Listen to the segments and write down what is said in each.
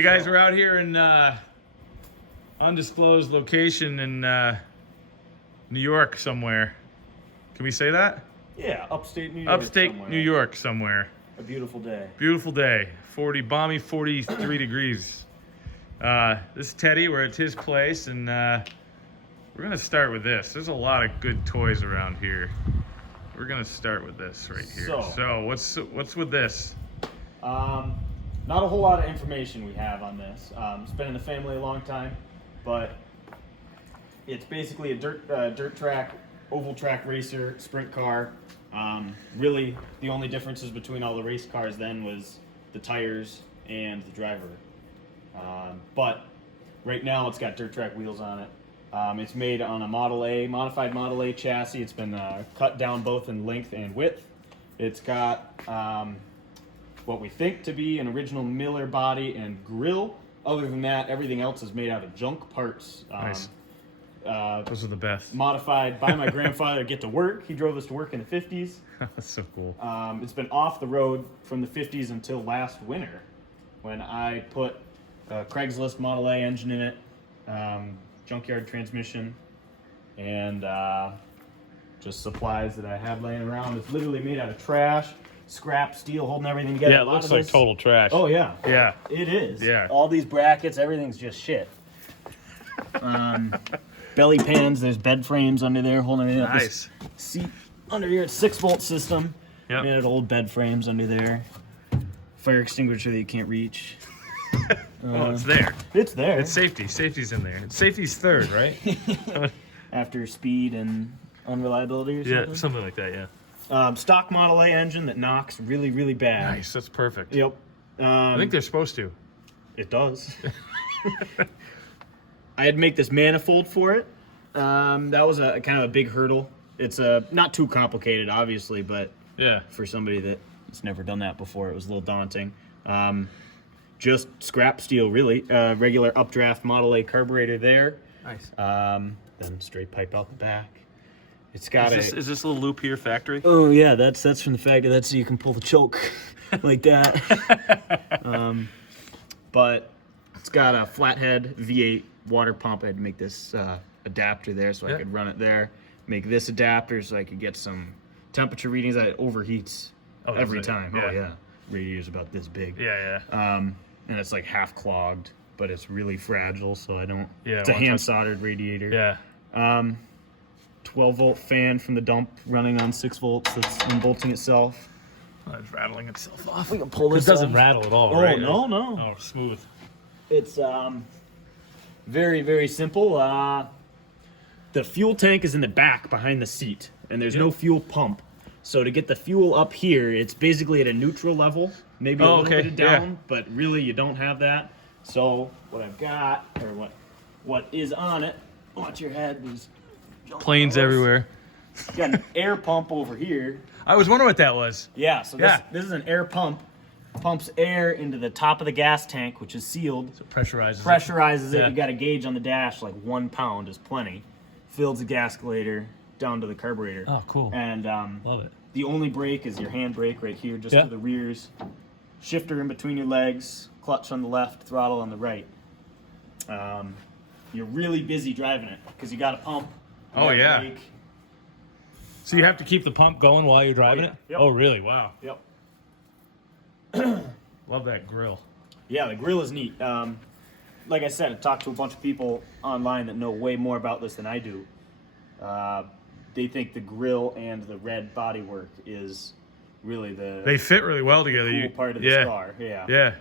Hey guys, we're out here in undisclosed location in New York somewhere. Can we say that? Yeah, upstate New York. Upstate somewhere. New York somewhere. A beautiful day. Beautiful day. Balmy 43 degrees. This is Teddy. We're at his place, and we're gonna start with this. There's a lot of good toys around here. We're gonna start with this right here. So what's with this? Not a whole lot of information we have on this. It's been in the family a long time, but it's basically a dirt track, oval track racer, sprint car. Really, the only differences between all the race cars then was the tires and the driver. But right now it's got dirt track wheels on it. It's made on a modified Model A chassis. It's been cut down both in length and width. It's got what we think to be an original Miller body and grille. Other than that, everything else is made out of junk parts. Nice. Those are the best. Modified by my grandfather to get to work. He drove us to work in the 50s. That's so cool. It's been off the road from the 50s until last winter when I put a Craigslist Model A engine in it, junkyard transmission, and just supplies that I have laying around. It's literally made out of trash, scrap steel holding everything together. Yeah, it looks like total trash. Oh, yeah. Yeah. It is. Yeah. All these brackets, everything's just shit. Belly pans, there's bed frames under there holding it up. Nice. This seat under here, it's 6-volt system. Yep. Made out of old bed frames under there. Fire extinguisher that you can't reach. Oh, it's there. It's there. It's safety. Safety's in there. Safety's third, right? After speed and unreliability or something? Yeah, something like that, yeah. Stock Model A engine that knocks really, really bad. Nice, that's perfect. Yep. I think they're supposed to. It does. I had to make this manifold for it. That was a kind of a big hurdle. It's not too complicated, obviously, but Yeah. for somebody that's never done that before, it was a little daunting. Just scrap steel, really. Regular updraft Model A carburetor there. Nice. Then straight pipe out the back. It's got Is this little loop here factory? Oh yeah, that's from the factory. That's so you can pull the choke like that. But it's got a flathead V8 water pump. I had to make this adapter there so I could run it there. Make this adapter so I could get some temperature readings. It overheats every time. Yeah. Oh yeah, radiator's about this big. Yeah. And it's like half clogged, but it's really fragile, so I don't. Yeah, It's a hand soldered radiator. Yeah. 12-volt fan from the dump running on 6 volts that's unbolting itself. Oh, it's rattling itself off. We can pull this It doesn't off. rattle at all, Oh, right? no. Oh, smooth. It's very, very simple. The fuel tank is in the back behind the seat, and there's no fuel pump. So to get the fuel up here, it's basically at a neutral level, maybe a little bit down, but really you don't have that. So what I've got, or what is on it, watch your head, there's Planes everywhere. got an air pump over here. I was wondering what that was. Yeah, so this is an air pump. Pumps air into the top of the gas tank, which is sealed. So pressurizes. Pressurizes it. Yeah. You got a gauge on the dash, like 1 pound is plenty. Fills the gasculator down to the carburetor. Oh, cool. And Love it. the only brake is your hand brake right here, just to the rears. Shifter in between your legs, clutch on the left, throttle on the right. You're really busy driving it because you got a pump. Oh, yeah. Brake. So you have to keep the pump going while you're driving it? Yep. Oh, really? Wow. Yep. Love that grill. Yeah, the grill is neat. Like I said, I talked to a bunch of people online that know way more about this than I do. They think the grill and the red bodywork is really They fit really well together. cool part of this car. Yeah. Yeah.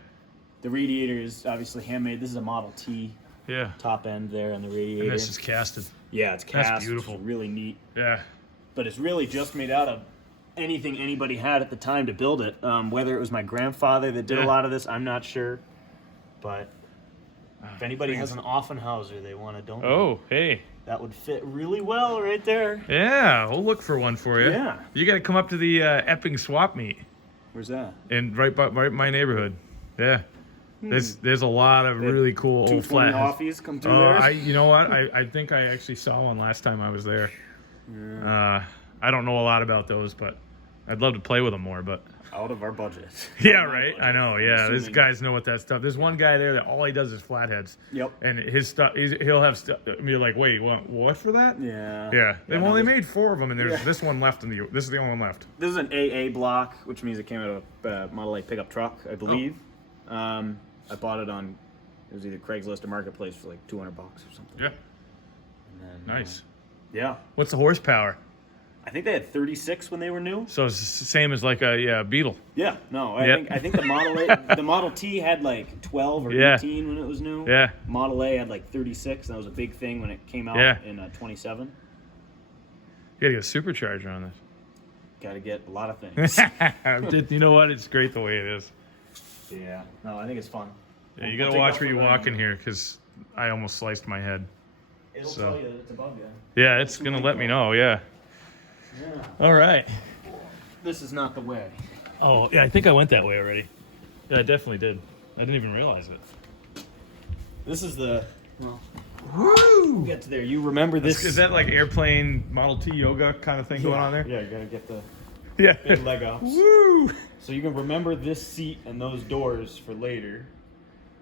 The radiator is obviously handmade. This is a Model T Yeah. top end there on the radiator. And this is casted. Yeah, it's cast. That's beautiful. It's really neat. Yeah. But it's really just made out of anything anybody had at the time to build it. Whether it was my grandfather that did a lot of this, I'm not sure. But if anybody has an Offenhauser they want to donate, Oh, hey. that would fit really well right there. Yeah, we'll look for one for you. Yeah. You got to come up to the Epping swap meet Where's that? in right my neighborhood. Yeah. There's a lot of really cool old 220 flat. Offies come through there. You know what? I think I actually saw one last time I was there. I don't know a lot about those, but I'd love to play with them more. But out of our budget. Yeah, right. I know. Yeah, these assuming. guys know what that stuff. There's one guy there that all he does is flatheads. Yep. And his stuff, he'll have stuff. You're like, wait, what for that? Yeah. Yeah. They no, only this- made 4 of them, and there's Yeah. this one left this is the only one left. This is an AA block, which means it came out of a Model A pickup truck, I believe. I bought it on, it was either Craigslist or Marketplace for like $200 or something. Yeah. And then, Nice. Yeah. What's the horsepower? I think they had 36 when they were new. So it's the same as like a Beetle. Yeah. No, I Yep. think the Model A, the Model T had like 12 or Yeah. 18 when it was new. Yeah. Model A had like 36. That was a big thing when it came out Yeah. in 27. You gotta get a supercharger on this. Got to get a lot of things. You know what? It's great the way it is. Yeah. No, I think it's fun. Yeah, you We'll gotta take watch off where you the walk in rim. here, because I almost sliced my head. It'll So. tell you that it's above you. Yeah, it's gonna let me know. Yeah. Yeah. All right. This is not the way. Oh yeah, I think I went that way already. Yeah, I definitely did. I didn't even realize it. This is the. Well, Woo! we'll get to there. You remember this? Is that like airplane Model T yoga kind of thing going on there? Yeah, you gotta get the Yeah. big leg ups. Woo! So you can remember this seat and those doors for later.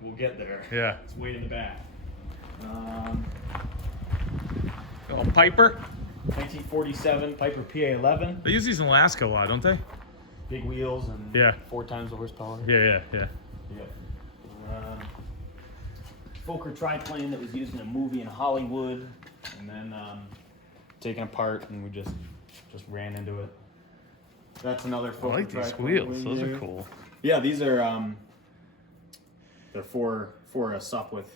We'll get there. Yeah. It's way in the back. Oh, Piper. 1947 Piper PA11. They use these in Alaska a lot, don't they? Big wheels and Yeah. 4 times the horsepower. Yeah. Yeah. Fokker triplane that was used in a movie in Hollywood, and then taken apart, and we just ran into it. That's another I Fokker like these triplane wheels. Those are cool. Yeah, these are they're for a Sopwith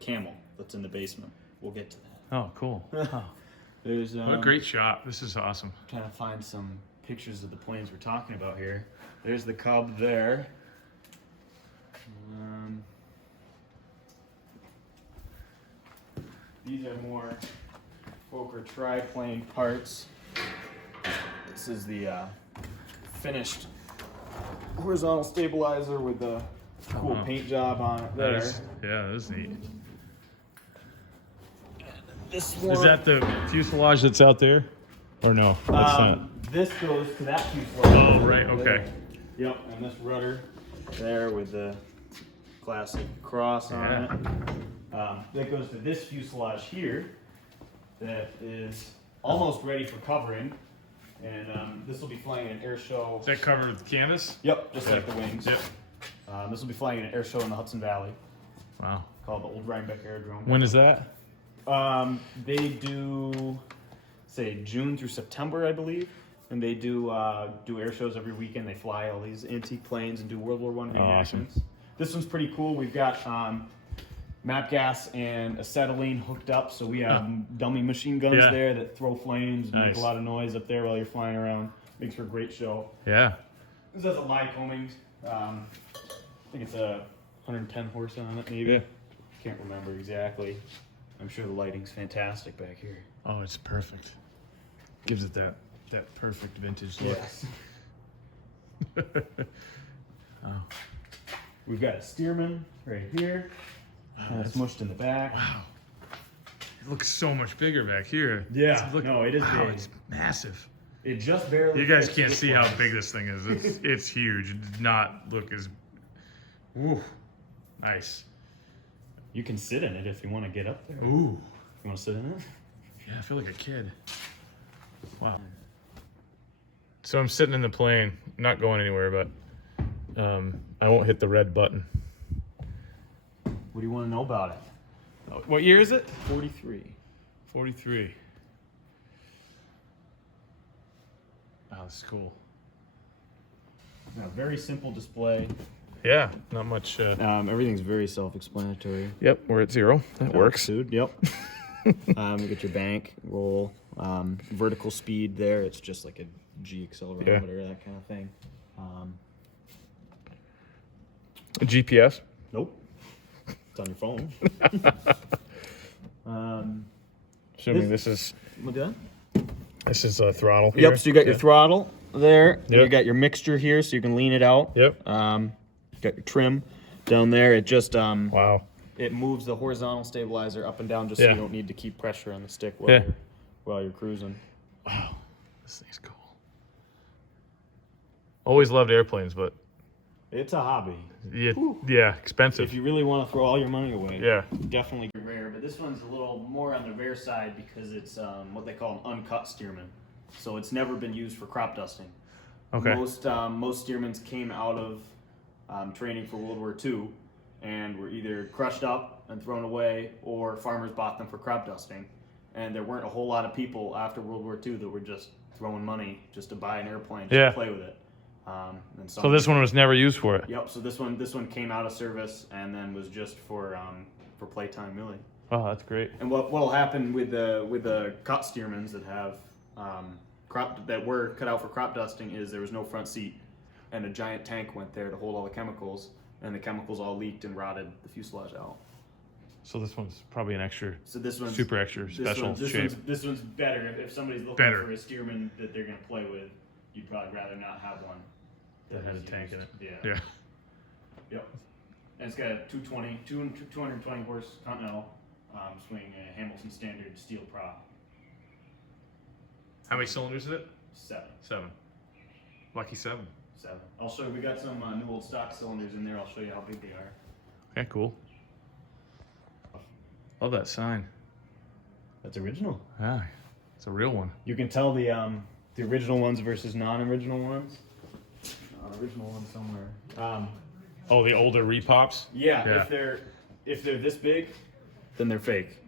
Camel that's in the basement. We'll get to that. Oh, cool. Oh, There's what a great shot. This is awesome. trying to find some pictures of the planes we're talking about here. There's the Cub there. These are more Fokker triplane parts. This is the finished horizontal stabilizer with the cool Oh. paint job on it there. Yeah, that is neat. This one, Is that the fuselage that's out there? Or no? That's this goes to that fuselage. Oh, right, okay. Yep, and this rudder there with the classic cross on it. That goes to this fuselage here that is almost ready for covering. And this will be flying in an air show. Is that covered with canvas? Yep, just like the wings. Yep. This will be flying in an air show in the Hudson Valley Wow. called the Old Rhinebeck Aerodrome. When is that? They do, say, June through September, I believe. And they do air shows every weekend. They fly all these antique planes and do World War I Awesome. reenactments. This one's pretty cool. We've got map gas and acetylene hooked up, so we have dummy machine guns Yeah. there that throw flames and make Nice. a lot of noise up there while you're flying around. Makes for a great show. Yeah. This has a Lycoming. I think it's a 110 horse on it, maybe. Yeah. Can't remember exactly. I'm sure the lighting's fantastic back here. Oh, it's perfect. Gives it that perfect vintage look. Yes. Oh. We've got a Stearman right here. that's- Smushed in the back. Wow. It looks so much bigger back here. Yeah, Look, no, it is wow, big. it's massive. It just barely. You guys fits can't this see how place. big this thing is. It's huge. It does not look as. Ooh, nice. You can sit in it if you want to get up there. Ooh, You want to sit in it? yeah, I feel like a kid. Wow. So I'm sitting in the plane, not going anywhere, but I won't hit the red button. What do you want to know about it? What year is it? 43. 43. Wow, this is cool. A very simple display. Yeah, not much. Everything's very self-explanatory. Yep, we're at 0. That works. Food. Yep. You get your bank roll, vertical speed there. It's just like a G accelerometer, that kind of thing. GPS. Nope. It's on your phone. Assuming this is Look at throttle here. Yep. So you got your throttle there. Yep. You got your mixture here, so you can lean it out. Yep. Got your trim down there. It just Wow. it moves the horizontal stabilizer up and down, just Yeah. so you don't need to keep pressure on the stick while Yeah. you're cruising. Wow. This thing's cool. Always loved airplanes, but It's a hobby. yeah, expensive. If you really want to throw all your money away, Yeah. definitely rare. But this one's a little more on the rare side because it's what they call an uncut Stearman. So it's never been used for crop dusting. Okay. Most Stearmans came out of training for World War II and were either crushed up and thrown away, or farmers bought them for crop dusting. And there weren't a whole lot of people after World War II that were just throwing money just to buy an airplane to play with it. And So this one was never used for it. Yep. So this one came out of service and then was just for playtime, really. Oh, that's great. And what'll happen with the cut Stearmans that have that were cut out for crop dusting is there was no front seat, and a giant tank went there to hold all the chemicals, and the chemicals all leaked and rotted the fuselage out. So this one's probably an extra, So this one's super extra special shape. This one's better. If somebody's looking for a Stearman that they're gonna play with, you'd probably rather not have one That had a tank in it. Yeah. Yep. And it's got a 220 horse Continental swing, a Hamilton standard steel prop. How many cylinders is it? 7. 7. Lucky 7. I'll show you. We got some new old stock cylinders in there. I'll show you how big they are. Okay, cool. Love that sign. That's original. Ah, it's a real one. You can tell the original ones versus non-original ones. Original one somewhere. Oh, the older repops? Yeah. If they're this big, then they're fake,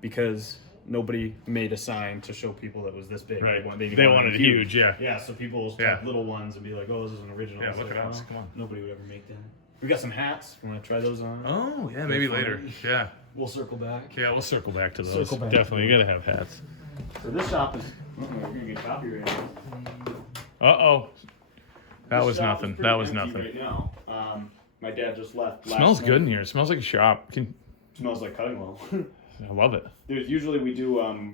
because nobody made a sign to show people that was this big. Right. They wanted it huge, yeah. Yeah, so people will have little ones and be like, "Oh, this is an original." Yeah, It's look like, at us. "Oh, Come on." Nobody would ever make that. We got some hats. Want to try those on? Oh, yeah, maybe later. Yeah. We'll circle back. Yeah, we'll circle back to those. Circle back. Definitely, you gotta have hats. So this shop is. We're gonna get copyrighted. Uh-oh. That This was shop nothing. is pretty That was empty nothing. right now. My dad just left. Smells last good in night. here. It smells like a shop. Smells like cutting oil. I love it. There's usually we do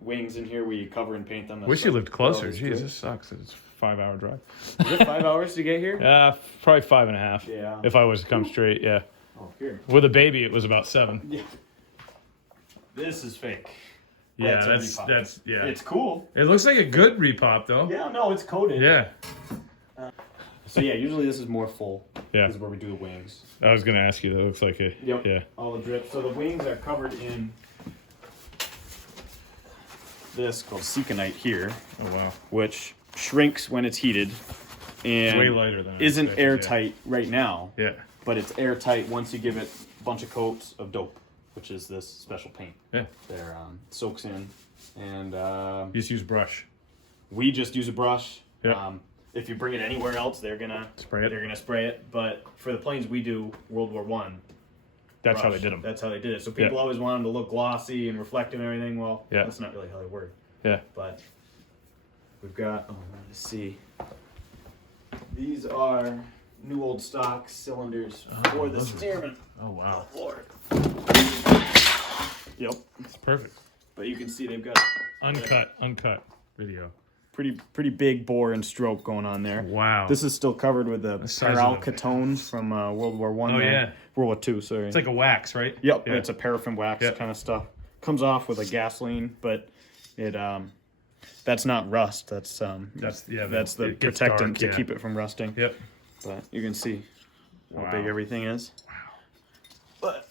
wings in here. We cover and paint them. That's Wish you like lived closer. 12 Jeez, is this sucks. It's a 5-hour drive. good. Is it 5 hours to get here? Probably 5.5. Yeah. If I was to come straight, yeah. Oh, here. With a baby, it was about 7. Yeah. This is fake. Yeah, a repop. that's yeah. It's cool. It looks like a good repop though. Yeah, no, it's coated. Yeah. So yeah, usually this is more full. Yeah. This is where we do the wings. I was gonna ask you. That looks like a Yep. yeah. All the drip. So the wings are covered in this called Seconite here, Oh wow. which shrinks when it's heated and Way lighter than I isn't expected, airtight right now. Yeah. But it's airtight once you give it a bunch of coats of dope, which is this special paint. Yeah. There soaks in, and You just use brush. we just use a brush. Yeah. If you bring it anywhere else, they're gonna Spray it. They're gonna spray it. But for the planes we do, World War One. That's how they did them. That's how they did it. So people always want them to look glossy and reflective and everything. Well, that's not really how they work. Yeah. But we've got. Oh, let's see. These are new old stock cylinders for the Stearman. Oh wow. Lord. Yep. It's perfect. But you can see they've got Uncut video. pretty big bore and stroke going on there. Wow. This is still covered with the size Peral of the- ketones from World War One. Oh, yeah. World War Two. Sorry. It's like a wax, right? Yep. Yeah. It's a paraffin wax Yeah. kind of stuff. Comes off with a gasoline, but it that's not rust. That's that's the it gets protectant dark, to keep it from rusting. Yep. But you can see how Wow. big everything is. But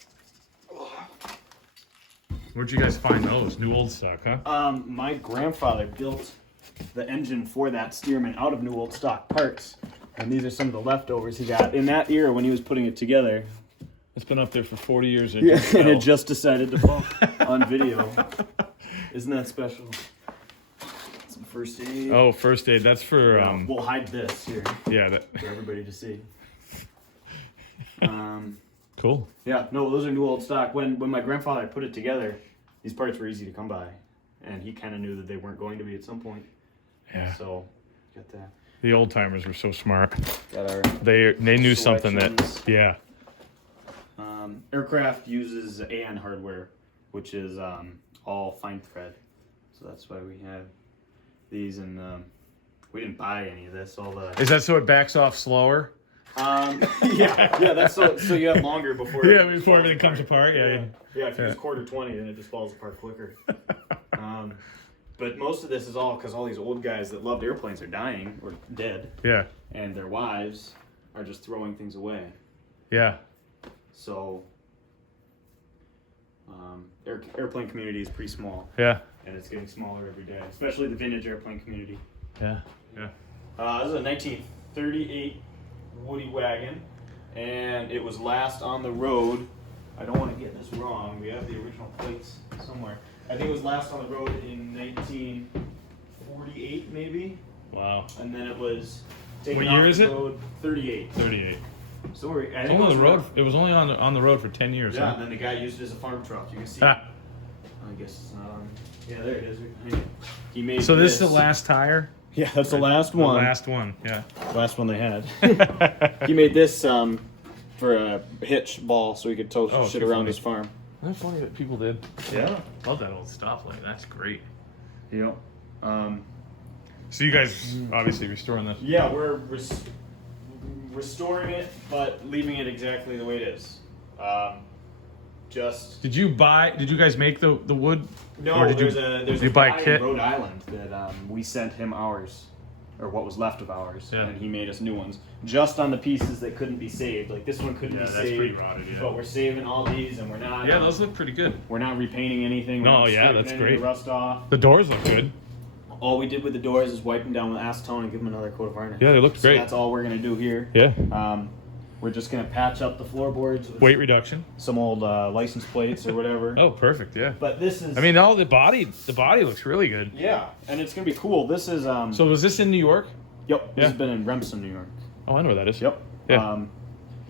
Where'd you guys find those? New old stock, huh? my grandfather built the engine for that Stearman out of new old stock parts, and these are some of the leftovers he got in that era when he was putting it together. It's been up there for 40 years. Yeah, and it just decided to bump on video. Isn't that special? Some first aid. Oh, first aid. That's for We'll hide this here yeah. That for everybody to see. cool. Yeah, no, those are new old stock. When my grandfather put it together, these parts were easy to come by, and he kind of knew that they weren't going to be at some point. Yeah. So, got that. The old timers were so smart. Got our They knew something that selections. yeah. Aircraft uses AN hardware, which is all fine thread. So that's why we have these, and we didn't buy any of this. All the Is that so it backs off slower? yeah, that's so you have longer before. Yeah, before everything comes apart. Yeah. Yeah, if you use quarter 20, then it just falls apart quicker. But But most of this is all because all these old guys that loved airplanes are dying or dead, Yeah. and their wives are just throwing things away. Yeah. So, airplane community is pretty small, Yeah. and it's getting smaller every day, especially the vintage airplane community. Yeah. Yeah. This is a 1938 Woody wagon, and it was last on the road. I don't want to get this wrong. We have the original plates somewhere. I think it was last on the road in 1948, maybe, Wow. and then it was taken What year off is the it? road. 38. 38. So I It's think only it the was road. It was only on the road for 10 years. Yeah, Huh? and then the guy used it as a farm truck. You can see. Ah. I guess it's not on. Yeah, there it is. He made. So this is the last tire. Yeah, that's the last The one. last one. Yeah. Last one they had. He made this for a hitch ball so he could tow Oh, shit too around funny. his farm. That's funny that people did. Yeah. Love that old stoplight. That's great. Yep. So you guys obviously restoring this. Yeah, we're restoring it, but leaving it exactly the way it is. Just Did you guys make the wood? no. Or did There's you a buy a guy kit? in Rhode Island that we sent him ours, or what was left of ours, Yeah. and he made us new ones just on the pieces that couldn't be saved. Like this one couldn't Yeah, be that's saved, pretty rotted, yeah. but we're saving all these, and we're not. Yeah, those look pretty good. We're not repainting anything. We're No, not yeah, scraping that's any of great. the rust off. The doors look good. All we did with the doors is wipe them down with acetone and give them another coat of varnish. Yeah, they look So great. that's all we're gonna do here. Yeah. We're just gonna patch up the floorboards with Weight reduction. some old license plates or whatever. Oh, perfect. Yeah. But this is. I mean, all the body looks really good. Yeah, and it's gonna be cool. This is. So was this in New York? Yep. This Yeah. has been in Remsen, New York. Oh, I know where that is. Yep. Yeah.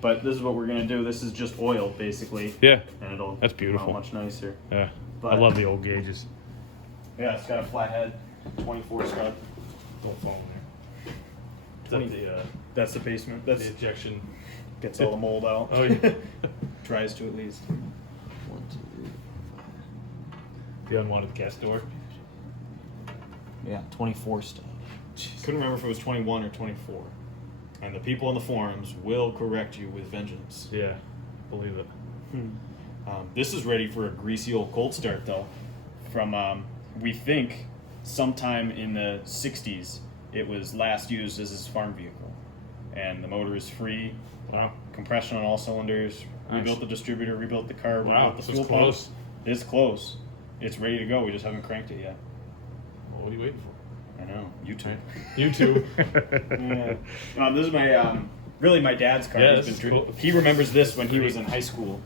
But this is what we're gonna do. This is just oil, basically. Yeah. And it'll. That's beautiful. Come out much nicer. Yeah. But- I love the old gauges. Yeah, it's got a flathead, 24 stud. Don't fall in there. Is that the That's the basement. That's ejection? gets all the mold out. Oh yeah. Tries to at least. 1, 2, 3. The unwanted gas door. Yeah, 24 stud. Couldn't remember if it was 21 or 24. And the people in the forums will correct you with vengeance. Yeah. Believe it. This is ready for a greasy old cold start, though. From, we think, sometime in the 60s, it was last used as his farm vehicle. And the motor is free. Wow. Compression on all cylinders. Nice. Rebuilt the distributor, rebuilt the carb, Wow, rebuilt the so fuel it's close. pump. It's close. It's ready to go. We just haven't cranked it yet. Well, what are you waiting for? I know. You too. You too. Yeah. This is my really my dad's car. Yeah, He's this is been cool. He remembers this when he was in high school,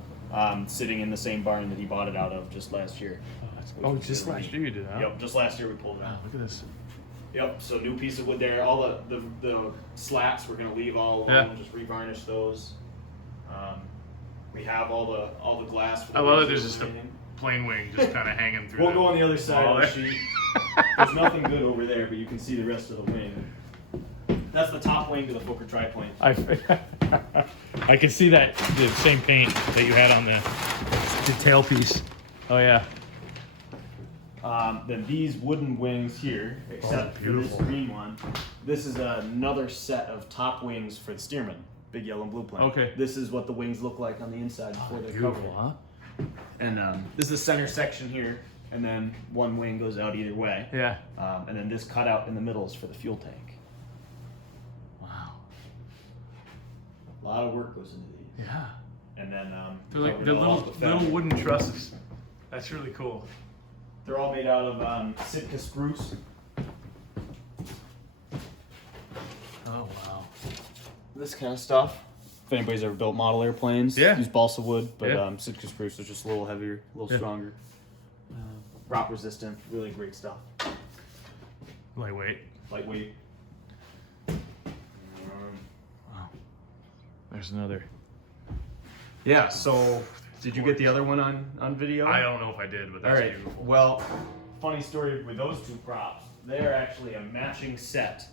sitting in the same barn that he bought it out of just last year. Oh, just last year you did, huh? Yep, just last year we pulled it Wow, out. look at this. Yep, so new piece of wood there. All the slats we're gonna leave all alone. Yeah. We'll just revarnish those. We have all the glass. For the I love it. windshield There's just a and everything. plain wing just kind of hanging through. We'll go on the other side wall of the there. sheet. There's nothing good over there, but you can see the rest of the wing. That's the top wing to the Fokker triplane. I can see that the same paint that you had on the tailpiece. Oh yeah. Then these wooden wings here, except for this beautiful. green one, this is another set of top wings for the Stearman, big yellow and blue plane. Okay. This is what the wings look like on the inside before they're Beautiful, covered. huh? And this is the center section here, and then one wing goes out either way. Yeah. And then this cutout in the middle is for the fuel tank. Wow. A lot of work goes into these. Yeah. And then They're like covered they're all little up with little fabric. wooden trusses. That's really cool. They're all made out of Sitka spruce. Oh wow. This kind of stuff. If anybody's ever built model airplanes, Yeah. use balsa wood, but Yeah. Sitka spruce is just a little heavier, a little Yeah. stronger. Rot resistant, really great stuff. Lightweight. Lightweight. Wow. There's another. Yeah, so did you get the other one on video? I don't know if I did, but All that's right. beautiful. Well, funny story with those two props. They're actually a matching set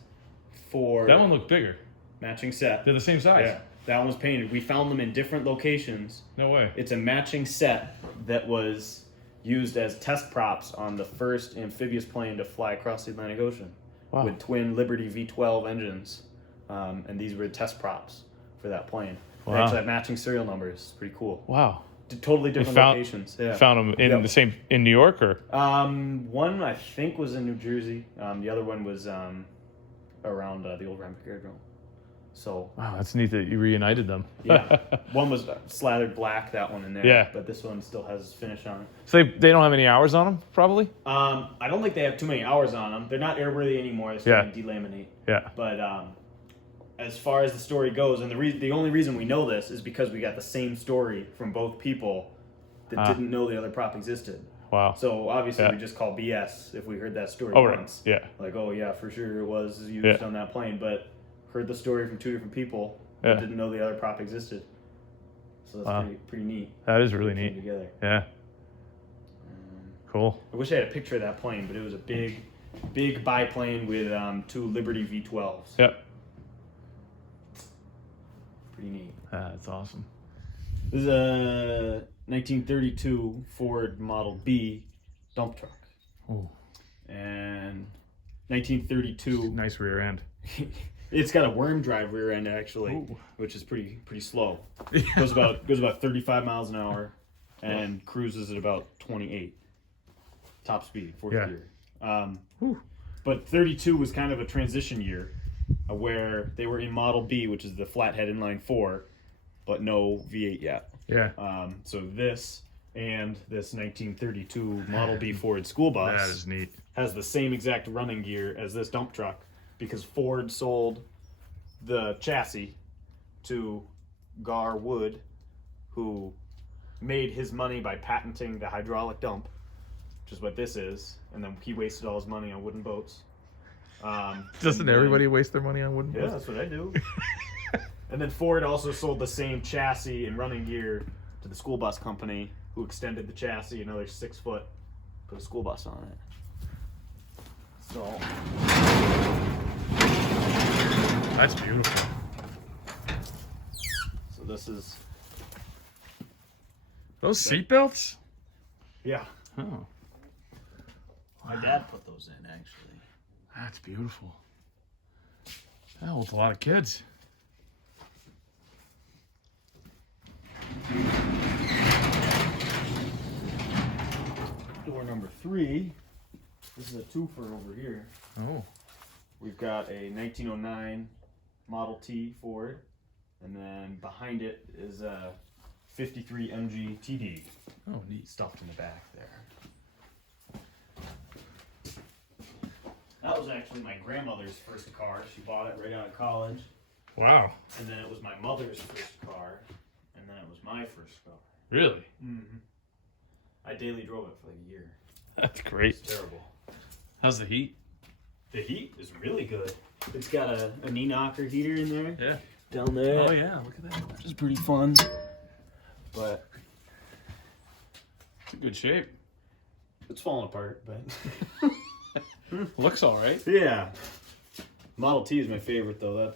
for That one looked bigger. matching set. They're the same size. Yeah, that one was painted. We found them in different locations. No way. It's a matching set that was used as test props on the first amphibious plane to fly across the Atlantic Ocean Wow. with twin Liberty V12 engines, and these were test props for that plane. They Wow. actually have matching serial numbers. It's pretty cool. Wow. totally different locations. Yeah. Found them in the same in New York or? One I think was in New Jersey. The other one was around the old Ramp Aerodrome. So wow, that's neat that you reunited them. yeah, one was slathered black, that one in there. Yeah, but this one still has finish on it. So they don't have any hours on them, probably. I don't think they have too many hours on them. They're not airworthy anymore. They're starting to delaminate. Yeah. But as far as the story goes, and the only reason we know this is because we got the same story from both people that didn't know the other prop existed. Wow. So obviously we just call BS if we heard that story once. Right. Yeah. Like, oh yeah, for sure it was used on that plane, but heard the story from two different people that didn't know the other prop existed. So that's pretty neat. That is really neat. Together. Yeah. Cool. I wish I had a picture of that plane, but it was a big biplane with 2 Liberty V12s. Yep. Pretty neat. That's awesome. This is a 1932 Ford Model B dump truck. Oh. And 1932. Nice rear end. It's got a worm drive rear end actually, which is pretty slow. Goes about 35 miles an hour, and cruises at about 28. Top speed, fourth gear. But 32 was kind of a transition year, where they were in Model B, which is the flathead inline 4, but no V8 yet. Yeah. So this and this 1932 Model B Ford school bus that is neat. Has the same exact running gear as this dump truck, because Ford sold the chassis to Gar Wood, who made his money by patenting the hydraulic dump, which is what this is, and then he wasted all his money on wooden boats. Doesn't everybody waste their money on wooden boats? Yeah, that's what I do. And then Ford also sold the same chassis and running gear to the school bus company, who extended the chassis another 6 foot, put a school bus on it. So that's beautiful. So this is those seatbelts. Yeah. Oh, My dad put those in actually. That's beautiful. That holds a lot of kids. Door number 3. This is a twofer over here. Oh. We've got a 1909 Model T Ford, and then behind it is a 53 MG TD. Oh, neat. Stuffed in the back there. That was actually my grandmother's first car. She bought it right out of college. Wow. And then it was my mother's first car, and then it was my first car. Really? Mm-hmm. I daily drove it for like a year. That's great. It's terrible. How's the heat? The heat is really good. It's got a knee knocker heater in there. Yeah. Down there. Oh yeah, look at that. Which is pretty fun. But it's in good shape. it's falling apart, but Looks all right. yeah. Model T is my favorite though.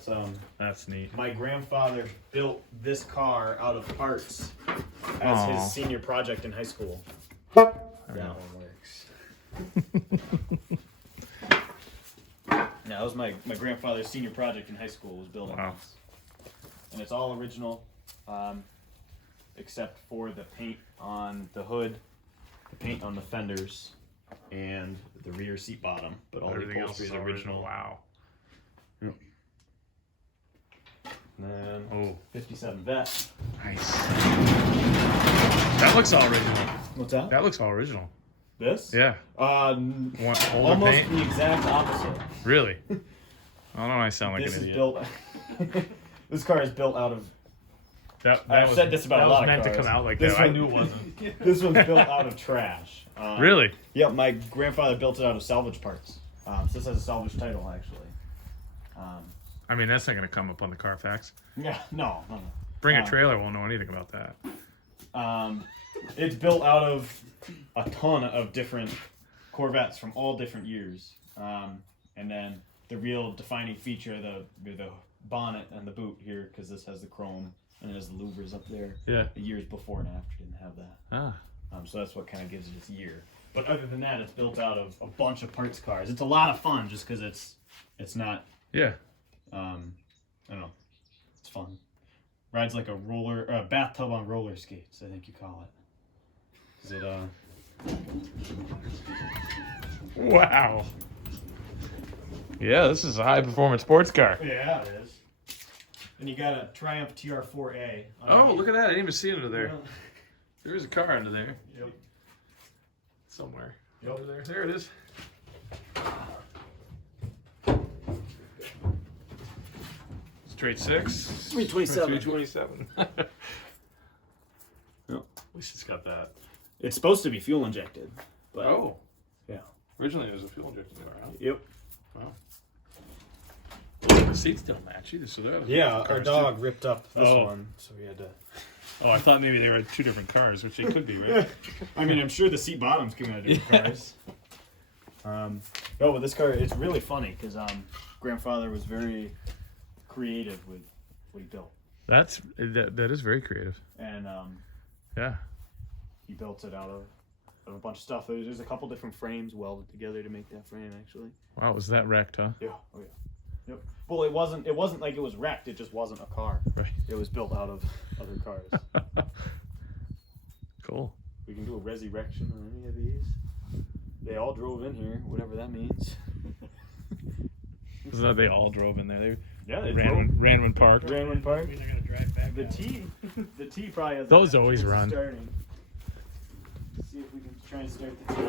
That's neat. My grandfather built this car out of parts as his senior project in high school. That one works. That was my grandfather's senior project in high school, was building this. And it's all original, except for the paint on the hood, the paint on the fenders, and the rear seat bottom. But all Everything the else upholstery is is original. Wow. Yep. And then 57 vet. Nice. That looks all original. What's that? That looks all original. This? Yeah. One older almost paint? the exact opposite. Really? I don't know. I sound like This an is idiot. built. This car is built out of. I've was, said this about that a lot was of meant cars. to come out like This that. I one- knew it wasn't. This one's built out of trash. Really? Yeah, my grandfather built it out of salvage parts. So this has a salvage title actually. I mean, that's not going to come up on the Carfax. Yeah, no. Bring a trailer, won't know anything about that. It's built out of a ton of different Corvettes from all different years. And then the real defining feature, the bonnet and the boot here, because this has the chrome and it has the louvers up there. Yeah. The years before and after didn't have that. Ah. So that's what kind of gives it its year. But other than that, it's built out of a bunch of parts cars. It's a lot of fun just because it's not, Yeah. I don't know, it's fun. Rides like a bathtub on roller skates, I think you call it. Is it Wow. Yeah, this is a high performance sports car. Yeah, it is. And you got a Triumph TR4A. Oh, look at that. I didn't even see it under there. There is a car under there. Yep. Somewhere. Yep. Over there. There it is. Straight 6. 327. 327. Yep. Yep. At least it's got that. It's supposed to be fuel injected. But Oh. yeah. Originally it was a fuel injected car, huh? Yep. Wow. The seats don't match either, so that was Yeah, our cars, dog too. ripped up this Oh. one, so we had to. Oh, I thought maybe they were 2 different cars, which they could be, right? I mean, I'm sure the seat bottoms came out of different cars. No, but this car, it's really funny because grandfather was very creative with what he built, That is very creative. and Yeah. he built it out of a bunch of stuff. There's a couple different frames welded together to make that frame, actually. Wow, was that wrecked, huh? Yeah. Oh yeah. Yep. Well, it wasn't like it was wrecked. It just wasn't a car. Right. It was built out of other cars. Cool. We can do a resurrection on any of these. They all drove in here, whatever that means. Isn't that they all drove in there? Yeah, they Ranwin Park. Ranwin Park. They're gonna drive back. The out. T probably has. Those always run. Starting. Let's see if we can try and start the T.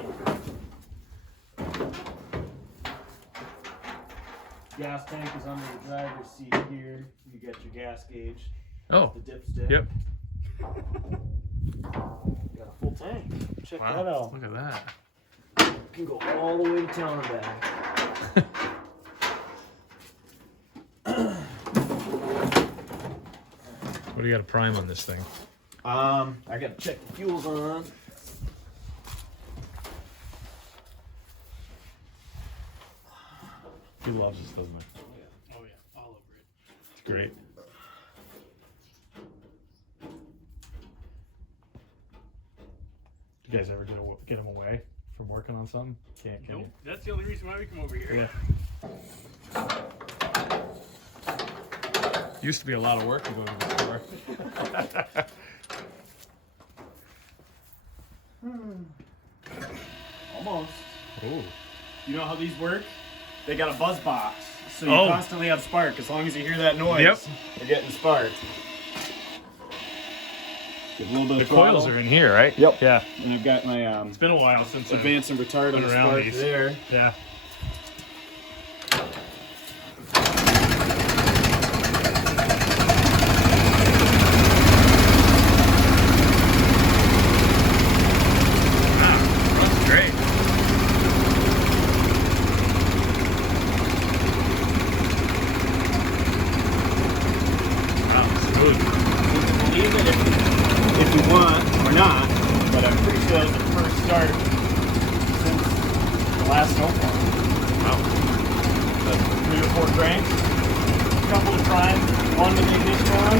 Gas tank is under the driver's seat here. You get your gas gauge. Oh. The dipstick. Yep. Got a full tank. Check that Wow. out. Look at that. Can go all the way to town and back. What do you got to prime on this thing? I gotta check the fuels on. He loves this, doesn't he? Oh yeah, all over it. It's great. You guys ever get him away from working on something? Can Nope. you? That's the only reason why we come over here. Yeah. Used to be a lot of work to go to the store. Almost. Oh. You know how these work? They got a buzz box, so you Oh. constantly have spark. As long as you hear that noise, Yep. you're getting spark. Get a little bit The of throttle. coils are in here, right? Yep. Yeah. And I've got my It's been a while since I've advance and retard on been the around spark these. there. Yeah. That's great. Wow, smooth. Believe it if you want or not, but I'm pretty sure that was the first start since the last snowfall. Wow. 3 or 4 cranks, a couple of primes, one with the ignition on.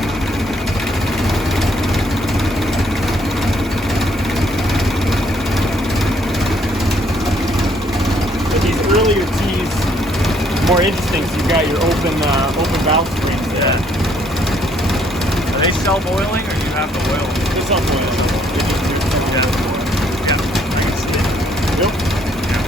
But these earlier T's more interesting because you've got your open valve springs there. Are they self-oiling or do you have to oil them? This one's oil. Yeah. Yeah. I can see it. Yep. Yeah.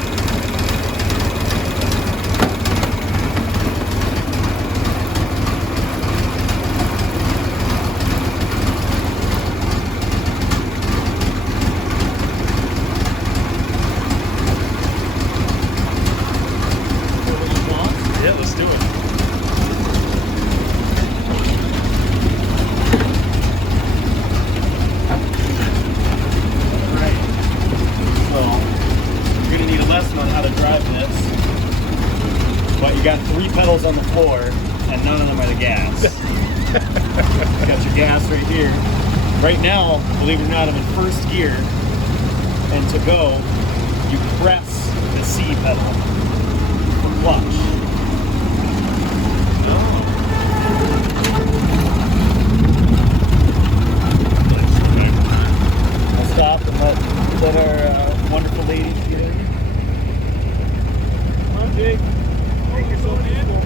Yeah, let's do it. Alright. So, you're going to need a lesson on how to drive this. But you got 3 pedals on the floor, and none of them are the gas. You got your gas right here. Right now, believe it or not, I'm in first gear. And to go, you press the C pedal for clutch. I'll stop and let our wonderful ladies get in. Come on, Jake. Make yourself useful.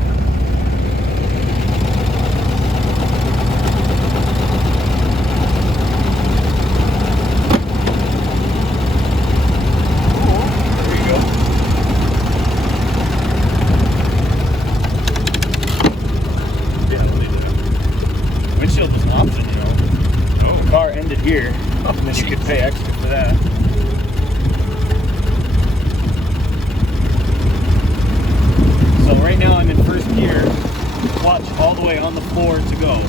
car ended here, and then you could pay extra for that. So right now I'm in first gear, clutch all the way on the floor to go.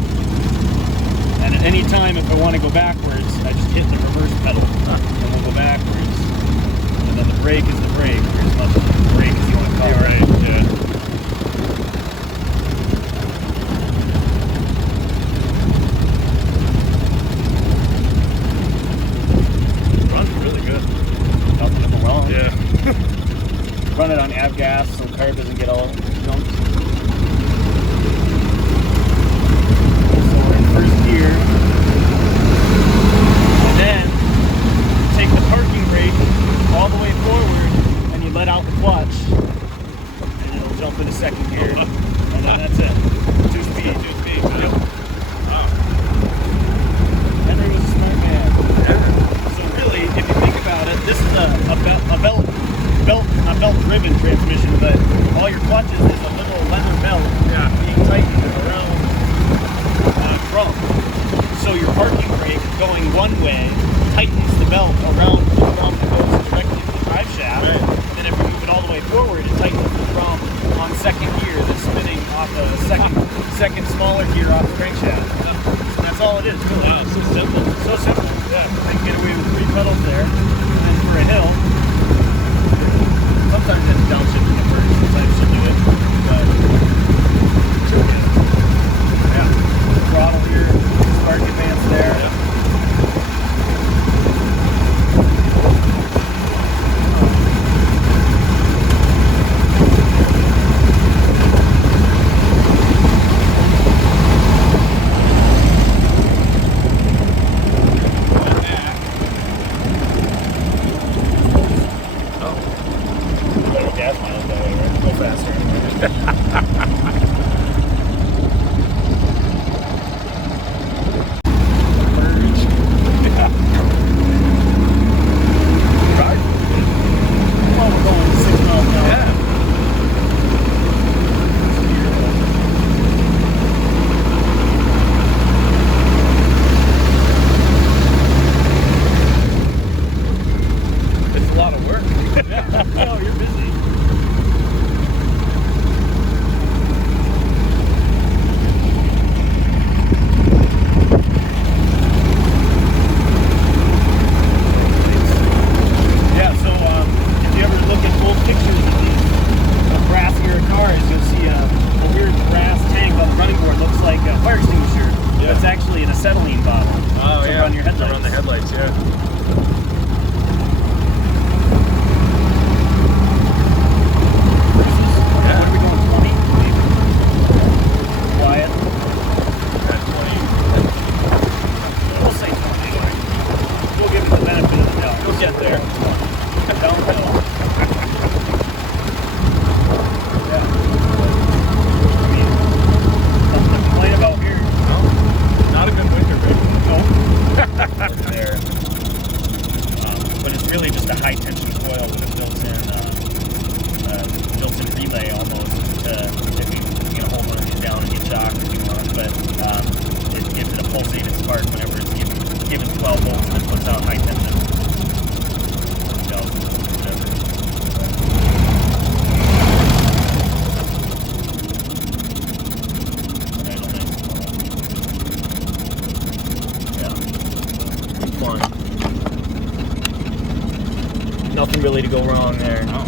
And at any time if I want to go backwards, I just hit the reverse pedal, and we'll go backwards. And then the brake is the brake, or as much brake as you want to call it. Right, yeah. Runs really good. Nothing wrong. Yeah. Run it on avgas so the car doesn't get all jumped. So we're in first gear. And then take the parking brake all the way forward and you let out the clutch and it'll jump into second gear. And then that's it. 2 speed. 2 speed. Yep. Wow. Henry was a smart man. So really, if you think about it, this is a belt-driven transmission, but all your clutches is a little leather belt being tightened around drum. So your parking brake going one way tightens the belt around the drum that goes directly to the drive shaft. Right. And then if you move it all the way forward, it tightens the drum on second gear that's spinning off the second smaller gear off the crankshaft. And that's all it is, really. Wow, so simple. So simple. Yeah. I can get away with 3 pedals there. And then for a hill, sometimes it's downshifting at first, sometimes you do it. But yeah. Throttle here, spark advance there. Yeah. Better gas miles that way, right? Go faster anyway. Right. Well, we're going 6 miles an hour. Yeah. It's a lot of work. Oh, you're busy. Yeah, so if you ever look at old pictures of these brassier cars, you'll see a weird brass tank on the running board. Looks like a fire extinguisher. Yeah. It's actually an acetylene bottle. Oh, to yeah. run your headlights. To run the headlights, yeah. What are we going, 20? Maybe? Quiet. At 20. We'll say 20. We'll give it the benefit of the doubt. We'll get there. Downhill. Yeah. I mean, nothing to complain about here. No, not a good winter, baby. No. There. But it's really just a high tension coil with a built-in relay almost to if you get a hold of it down and get shocked if you want. But it gives it a pulsated spark whenever it's given 12 volts and it puts out high tension. Whatever. Yeah. Fun. Nothing really to go wrong there. No.